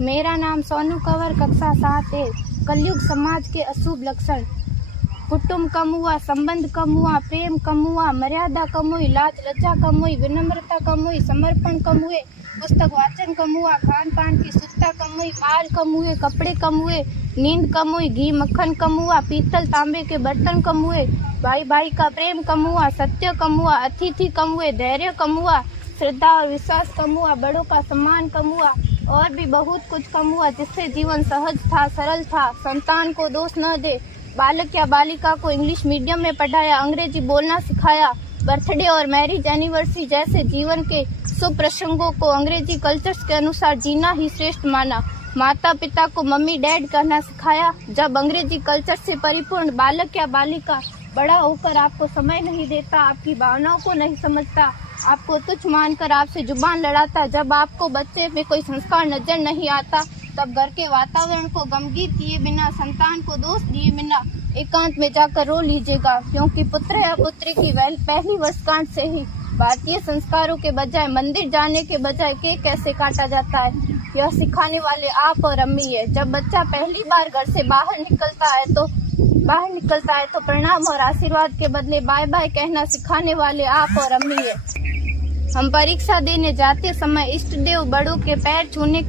मेरा नाम सोनू कंवर, कक्षा 7 है। कलयुग समाज के अशुभ लक्षण। कुटुंब कम हुआ, संबंध कम हुआ, प्रेम कम हुआ, मर्यादा कम हुई, लाज लज्जा कम हुई, विनम्रता कम हुई, समर्पण कम हुए, पुस्तक वाचन कम हुआ, खान पान की शुद्धता कम हुई, बाल कम हुए, कपड़े कम हुए, नींद कम हुई, घी मक्खन कम हुआ, पीतल तांबे के बर्तन कम हुए, भाई भाई का प्रेम कम हुआ, सत्य कम हुआ, अतिथि कम हुए, धैर्य कम हुआ, श्रद्धा और विश्वास कम हुआ, बड़ों का सम्मान कम हुआ और भी बहुत कुछ कम हुआ, जिससे जीवन सहज था, सरल था। संतान को दोष न दे। बालक या बालिका को इंग्लिश मीडियम में पढ़ाया, अंग्रेजी बोलना सिखाया, बर्थडे और मैरिज एनिवर्सरी जैसे जीवन के शुभ प्रसंगों को अंग्रेजी कल्चर्स के अनुसार जीना ही श्रेष्ठ माना। माता पिता को मम्मी डैड कहना सिखाया। जब अंग्रेजी कल्चर से परिपूर्ण बालक या बालिका बड़ा होकर आपको समय नहीं देता, आपकी भावनाओं को नहीं समझता, आपको तुच्छ मानकर आपसे जुबान लड़ाता, जब आपको बच्चे में कोई संस्कार नजर नहीं आता, तब घर के वातावरण को गमगीन किए बिना, संतान को दोष दिए बिना एकांत में जाकर रो लीजिएगा, क्योंकि पुत्र या पुत्री की पहली वर्षगांठ से ही भारतीय संस्कारों के बजाय, मंदिर जाने के बजाय केक कैसे काटा जाता है, यह सिखाने वाले आप और अम्मी है। जब बच्चा पहली बार घर से बाहर निकलता है तो प्रणाम और आशीर्वाद के बदले बाय बाय कहना सिखाने वाले आप और अम्मी है। हम परीक्षा देने जाते समय इष्ट देव बड़ों के पैर छूने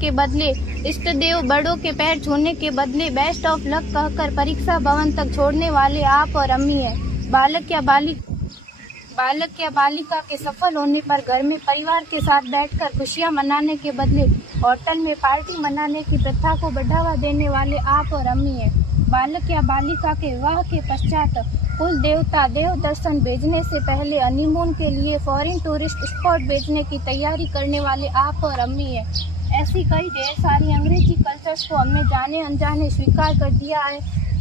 के बदले बेस्ट ऑफ लक कहकर परीक्षा भवन तक छोड़ने वाले आप और अम्मी है। बालक या बालिका के सफल होने पर घर में परिवार के साथ बैठकर खुशियां मनाने के बदले होटल में पार्टी मनाने की प्रथा को बढ़ावा देने वाले आप और अम्मी है। बालक या बालिका के विवाह के पश्चात कुल देवता देव दर्शन भेजने से पहले हनीमून के लिए फॉरेन टूरिस्ट स्पॉट भेजने की तैयारी करने वाले आप और अम्मी है। ऐसी कई ढेर सारी अंग्रेजी कल्चर्स को हमने जाने अनजाने स्वीकार कर दिया है।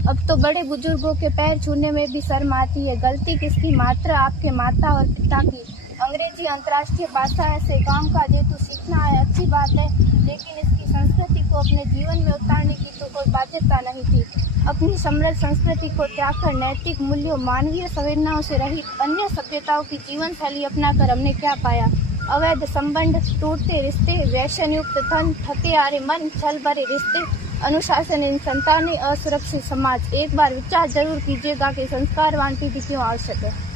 अब तो बड़े बुजुर्गों के पैर छूने में भी शर्म आती है। गलती किसकी? मात्र आपके माता और पिता की। अंग्रेजी अंतर्राष्ट्रीय भाषा है, से काम काज हेतु सीखना है, अच्छी बात है, लेकिन इसकी संस्कृति को अपने जीवन में उतारने की तो कोई बाध्यता नहीं थी। अपनी समृद्ध संस्कृति को त्याग कर नैतिक मूल्यों, मानवीय संवेदनाओं से रहित अन्य सभ्यताओं की जीवन शैली अपनाकर हमने क्या पाया? अवैध संबंध, टूटते रिश्ते, व्यसन युक्त धन, थके हारे मन, छल भरे रिश्ते, अनुशासनहीन संतानें, असुरक्षित समाज। एक बार विचार जरूर कीजिएगा कि संस्कारवान पीढ़ी क्यों आवश्यक है।